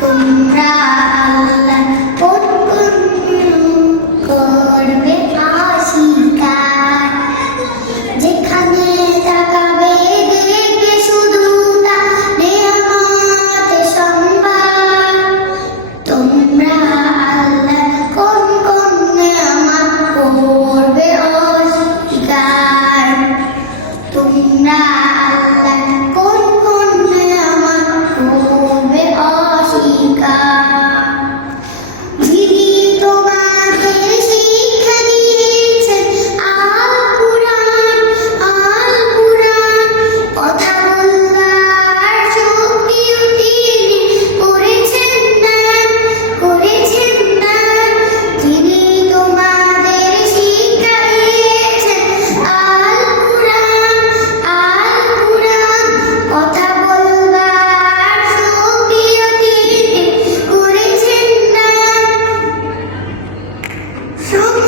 तुम 슉